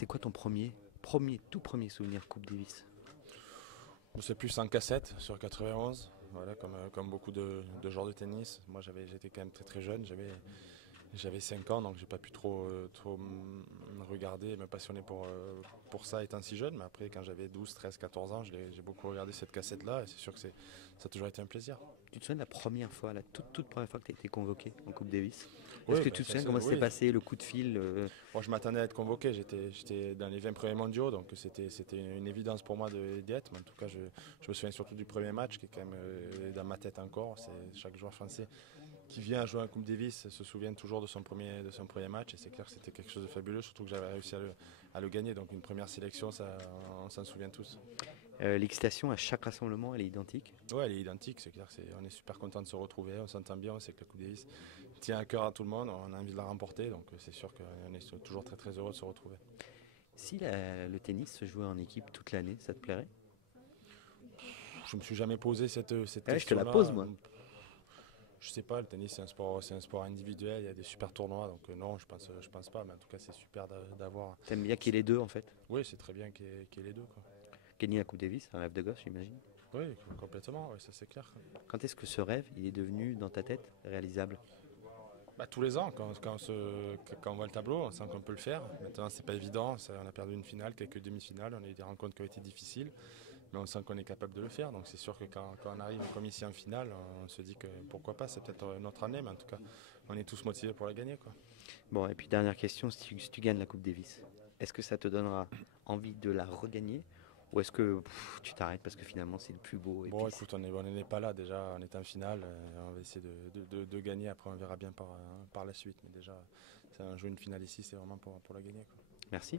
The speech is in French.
C'est quoi ton tout premier souvenir Coupe Davis? C'est plus en cassette sur 91, voilà, comme beaucoup de joueurs de tennis. Moi j'étais quand même très très jeune, j'avais 5 ans, donc j'ai pas pu trop regarder et me passionner pour ça étant si jeune. Mais après, quand j'avais 12, 13, 14 ans, j'ai beaucoup regardé cette cassette-là et c'est sûr que ça a toujours été un plaisir. Tu te souviens de la première fois, la toute première fois que tu as été convoqué en Coupe Davis? Oui, Est-ce que tu te souviens comment s'est passé le coup de fil Moi, je m'attendais à être convoqué, j'étais dans les 20 premiers mondiaux, donc c'était une évidence pour moi d'y être. Mais en tout cas, je me souviens surtout du premier match qui est quand même dans ma tête encore. C'est chaque joueur français qui vient jouer en Coupe Davis se souvient toujours de son premier match et c'est clair que c'était quelque chose de fabuleux, surtout que j'avais réussi à le gagner. Donc une première sélection, on s'en souvient tous. L'excitation à chaque rassemblement, elle est identique? Oui, elle est identique, c'est clair. On est super content de se retrouver, on s'entend bien, on sait que la Coupe Davis tient à cœur à tout le monde, on a envie de la remporter, donc c'est sûr qu'on est toujours très très heureux de se retrouver. Si le tennis se jouait en équipe toute l'année, ça te plairait? Je me suis jamais posé cette question-là. Je te la pose moi. Je sais pas, le tennis c'est un sport individuel, il y a des super tournois, donc non, je pense pas, mais en tout cas c'est super d'avoir. T'aimes bien qu'il y ait les deux en fait? Oui, c'est très bien qu'il y ait les deux, quoi. Gagner la Coupe Davis, c'est un rêve de gosse, j'imagine. Oui, complètement, ça c'est clair. Quand est-ce que ce rêve, il est devenu dans ta tête réalisable? Tous les ans, quand on voit le tableau, on sent qu'on peut le faire. Maintenant, c'est pas évident, on a perdu une finale, quelques demi-finales, on a eu des rencontres qui ont été difficiles, mais on sent qu'on est capable de le faire. Donc c'est sûr que quand on arrive comme ici en finale, on se dit que pourquoi pas, c'est peut-être notre année, mais en tout cas, on est tous motivés pour la gagner, quoi. Bon, et puis dernière question, si tu gagnes la Coupe Davis, est-ce que ça te donnera envie de la regagner? Ou est-ce que tu t'arrêtes parce que finalement c'est le plus beau et Bon, écoute, on n'est pas là déjà, on est en finale, on va essayer de gagner, après on verra bien par la suite. Mais déjà, jouer une finale ici, c'est vraiment pour la gagner, quoi. Merci.